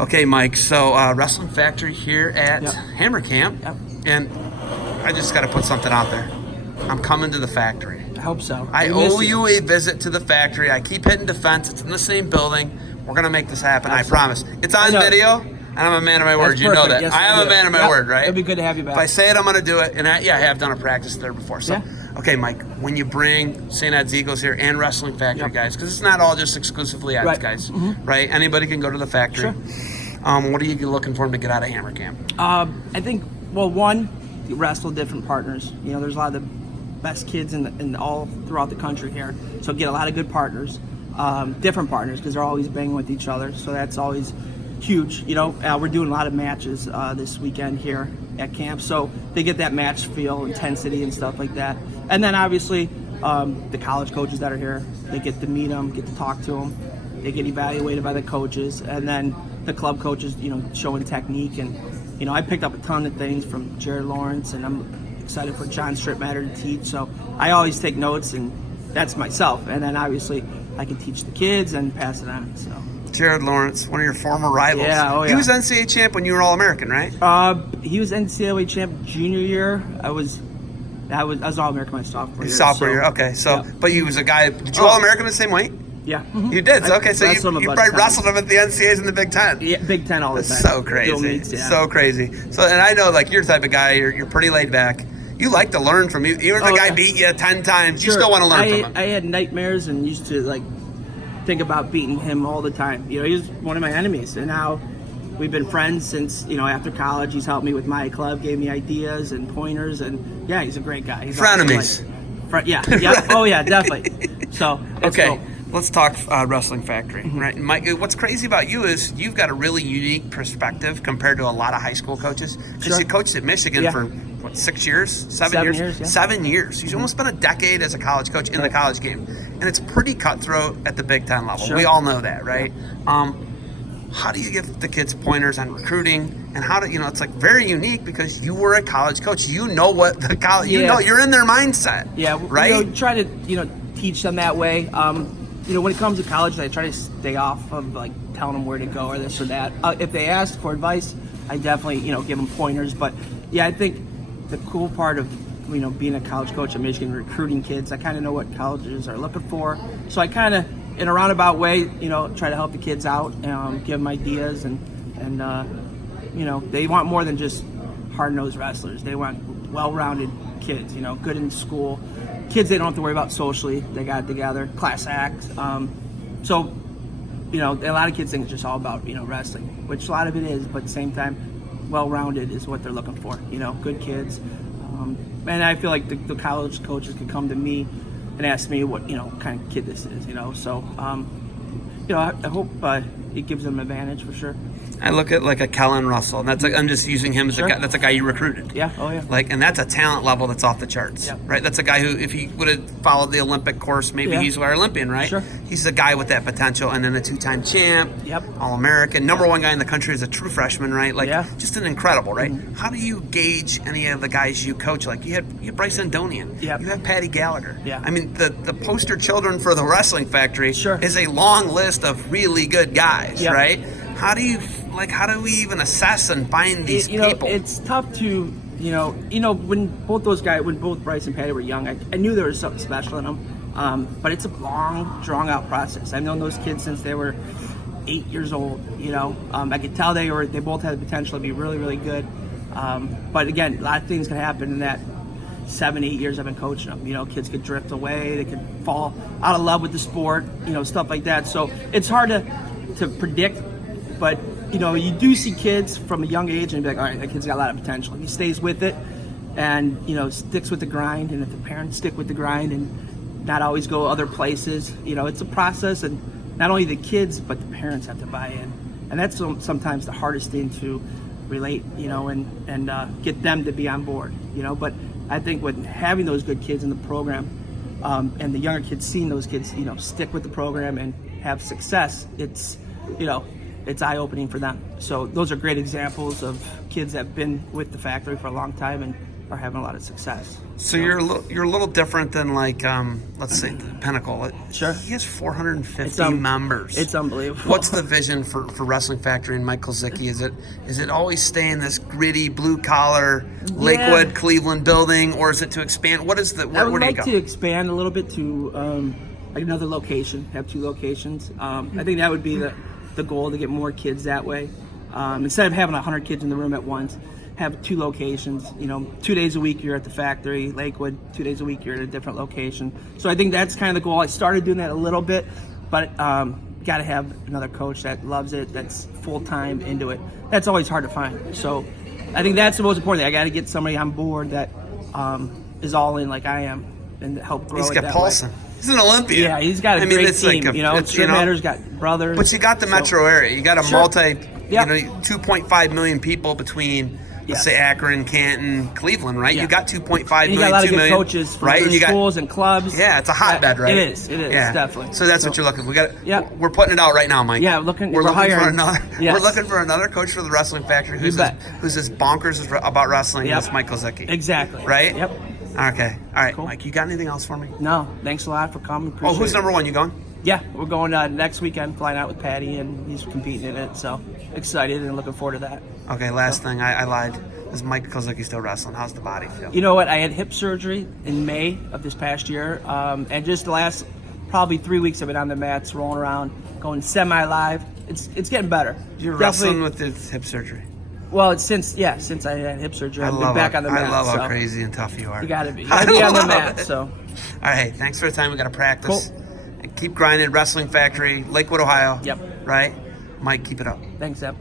Okay, Mike. So Wrestling Factory here at Hammer Camp, and I just got to put something out there. I'm coming to the factory. I hope so. I owe you a visit to the factory. I keep hitting defense. It's in the same building. We're gonna make this happen. Absolutely. I promise. It's on video, and I'm a man of my word. That's You know perfect. that. Yes, I am a man of my word, right? It'd be good to have you back. If I say it, I'm gonna do it. And I have done a practice there before. So, okay, Mike, when you bring St. Ed's Eagles here and Wrestling Factory guys, because it's not all just exclusively Ed's guys, right? Anybody can go to the factory. Sure. What are you looking for them to get out of Hammer Camp? I think, well, one, you wrestle different partners. You know, there's a lot of the best kids in all throughout the country here. So get a lot of good partners, different partners, because they're always banging with each other. So that's always huge. You know, we're doing a lot of matches this weekend here at camp. So they get that match feel, intensity, and stuff like that. And then obviously the college coaches that are here, they get to meet them, get to talk to them. They get evaluated by the coaches, and then the club coaches, you know, showing technique. And, you know, I picked up a ton of things from Jared Lawrence, and I'm excited for John Stripmatter to teach. So I always take notes, and that's myself. And then obviously I can teach the kids and pass it on. So Jared Lawrence, one of your former rivals. Yeah, He was NCAA champ when you were All-American, right? He was NCAA champ junior year. I was All-American my sophomore year. Sophomore year, okay. So, but you was a guy. Did you All-American the same weight? Yeah. You did. So, okay, so you probably 10 wrestled him at the NCAAs and the Big Ten. Yeah, Big Ten all the time. So crazy. Meets, So crazy. So, and I know, like, you're the type of guy, you're pretty laid back. You like to learn from you. Even if the guy beat you 10 times, you still want to learn from him. I had nightmares and used to, like, think about beating him all the time. You know, he was one of my enemies. And now we've been friends since, you know, after college. He's helped me with my club, gave me ideas and pointers. And, yeah, he's a great guy. He's frenemies. Yeah. Oh, yeah, definitely. So, okay. Cool. Let's talk Wrestling Factory, right? Mike, what's crazy about you is you've got a really unique perspective compared to a lot of high school coaches. Because you coached at Michigan for, what, 6 years? 7 years? 7 years. You've almost been a decade as a college coach in the college game. And it's pretty cutthroat at the Big Ten level. We all know that, right? How do you give the kids pointers on recruiting? And how do, you know, it's like very unique because you were a college coach. You know what the college, you know, you're in their mindset. Yeah, right? You know, try to, you know, teach them that way. You know, when it comes to college, I try to stay off of, like, telling them where to go or this or that. If they ask for advice, I definitely, you know, give them pointers. But, yeah, I think the cool part of, you know, being a college coach at Michigan, recruiting kids, I kind of know what colleges are looking for. So I kind of, in a roundabout way, you know, try to help the kids out, give them ideas. And you know, they want more than just hard-nosed wrestlers. They want well-rounded kids, you know, good in school. Kids they don't have to worry about socially. They got it together, class act. So, you know, a lot of kids think it's just all about, you know, wrestling, which a lot of it is, but at the same time, well-rounded is what they're looking for, you know, good kids. And I feel like the college coaches could come to me and ask me what, you know, kind of kid this is, you know. So, you know, I hope it gives them an advantage for sure. I look at like a Kalin Russell, and that's like, I'm just using him as a guy. That's a guy you recruited. Yeah. Oh yeah. Like, and that's a talent level that's off the charts, right? That's a guy who, if he would have followed the Olympic course, maybe he's our Olympian, right? Sure. He's a guy with that potential, and then a two-time champ, All-American, number one guy in the country as a true freshman, right? Like, just an incredible, right? How do you gauge any of the guys you coach? Like, you have Bryce Endonian, you have Patty Gallagher. I mean, the poster children for the Wrestling Factory is a long list of really good guys, right? How do we even assess and find these people? It's tough to, you know, when both Bryce and Patty were young, I knew there was something special in them. But it's a long, drawn-out process. I've known those kids since they were 8 years old. You know, I could tell they both had the potential to be really, really good. But again, a lot of things can happen in that 7-8 years I've been coaching them. You know, kids could drift away, they could fall out of love with the sport, you know, stuff like that. So it's hard to predict. But, you know, you do see kids from a young age and be like, all right, that kid's got a lot of potential. If he stays with it and, you know, sticks with the grind, and if the parents stick with the grind and not always go other places, you know, it's a process. And not only the kids, but the parents have to buy in. And that's sometimes the hardest thing to relate, you know, and get them to be on board, you know. But I think with having those good kids in the program and the younger kids seeing those kids, you know, stick with the program and have success, it's, you know, it's eye-opening for them. So those are great examples of kids that have been with the factory for a long time and are having a lot of success. So you're a little different than like let's say the Pinnacle. Sure. He has 450 members. It's unbelievable. What's the vision for Wrestling Factory and Mike Kulczycki? Is it always stay in this gritty blue collar Lakewood Cleveland building, or is it to expand? What is the where I would do you like go? to expand a little bit to like another location. Have 2 locations. I think that would be the goal, to get more kids that way. Instead of having 100 kids in the room at once, have 2 locations. 2 days a week you're at the factory, Lakewood. 2 days a week you're at a different location. So I think that's kind of the goal. I started doing that a little bit, but got to have another coach that loves it, that's full time into it. That's always hard to find. So I think that's the most important thing. I got to get somebody on board that is all in like I am, and help grow He's it got that Paulson. way. He's an Olympian. Yeah, he's got a great team. Like Strip Matter's got brothers. But you got the metro area. You got a multi, 2.5 million people between, let's say, Akron, Canton, Cleveland, right? Yeah. You got 2.5 and million, you got a lot of 2 good million, coaches from right? other schools and clubs. Yeah, it's a hotbed, right? It is, definitely. So that's what you're looking for. We're putting it out right now, Mike. Yeah, we're looking for another. We're looking for another coach for the Wrestling Factory who's as bonkers about wrestling as Mike Kulczycki. Exactly. Right? Yep. Okay. All right, cool. Mike, you got anything else for me? No. Thanks a lot for coming. Appreciate who's number 1? You going? Yeah, we're going next weekend, flying out with Patty, and he's competing in it. So excited and looking forward to that. Okay, last thing, I lied. Is Mike Kulczycki still wrestling? How's the body feel? You know what? I had hip surgery in May of this past year, and just the last probably 3 weeks I've been on the mats, rolling around, going semi-live. It's getting better. You're wrestling with this hip surgery? Well, it's since I had hip surgery, I've been back on the mat. I love how crazy and tough you are. You gotta be. You gotta be on the mat. So. All right, thanks for the time. We gotta practice. Cool. And keep grinding. Wrestling Factory, Lakewood, Ohio. Yep. Right, Mike. Keep it up. Thanks, Eb.